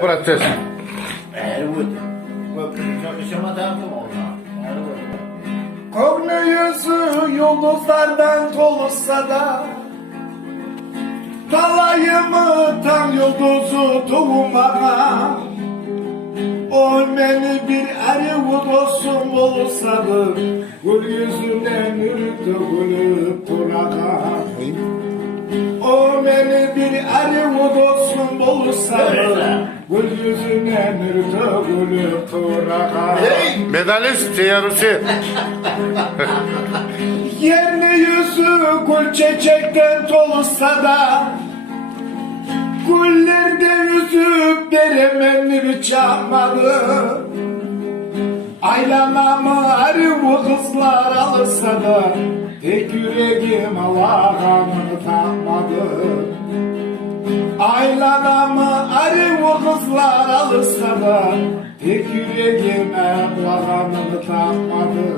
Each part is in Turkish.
proses. Konu yüzü yıldızlardan dolsa da Talayımı tam yıldızı tuğmana O beni bir eriv dostum olsadı Gül yüzünden yürüdü gülüp durana O beni bir eriv dostum olsadı Gül yüzünden yürüdü gülüp durana Medalist Seyarusi. Yerli yüzü gül çiçekten dolsa da Güllerde yüzüp deremenli bir çamadı Aylanamı arı bu kızlar alırsa da Tek yüreğim Allah'ını takmadı Aylanamı arı bu kızlar alırsa da Tek yüreğim Allah'ını takmadı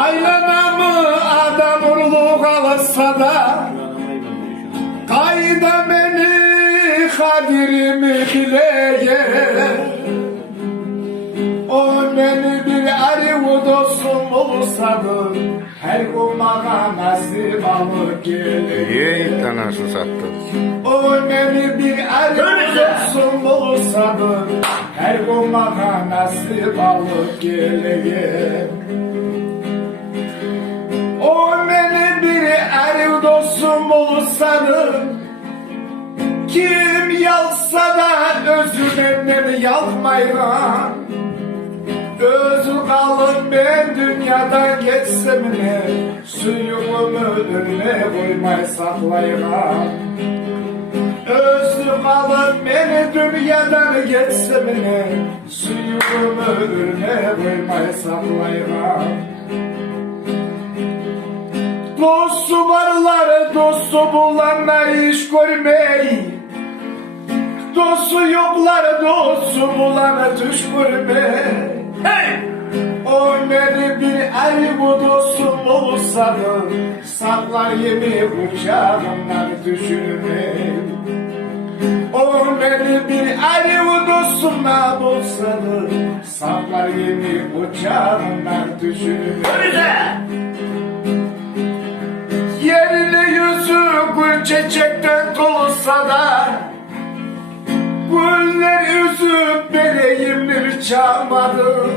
Aylanamı adam urluk alırsa da Kayda beni kadirimi bileye O beni bir arı dostum olsadı Her gün bana nasip alıp geleye İyi tanırsın sattı. O beni bir arı dostum olsadı Her gün bana nasip alıp geleye O beni bir arı dostum olsadı Kim yalsa da özü benden yalmayran Özü kalın ben dünyadan geçsem ne Suyumu önüne koymay saklayran Özü kalın beni dünyadan geçsem ne Suyumu önüne koymay saklayran Dostu varlar, dostu bulanlar iş görmeyi Dostu yoklar, dostu bulana düş görmeyi Hey! O beni bir el bu dostum olsadı Saklar yemi uçağımdan düşürmeyim O beni bir el bu dostum olsadı Saklar yemi uçağımdan düşürmeyim Yerli yüzü gül çiçekten dolsa da Güller üzüp vereyim bir çamadı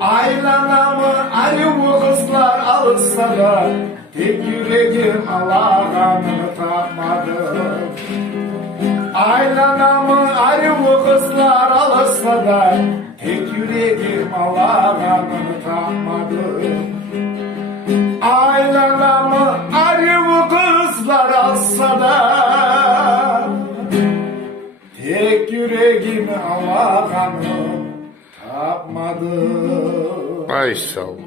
Aylanamı arı bu kızlar alırsa da Tek yüreğim Allah'ını takmadı Aylanamı arı bu kızlar alırsa da Tek yüreğim Allah'ını takmadı Aylanamı arı bu kızlar alsa da Tek yüreğimi Allah'ını tapmadı. Ay sağ ol.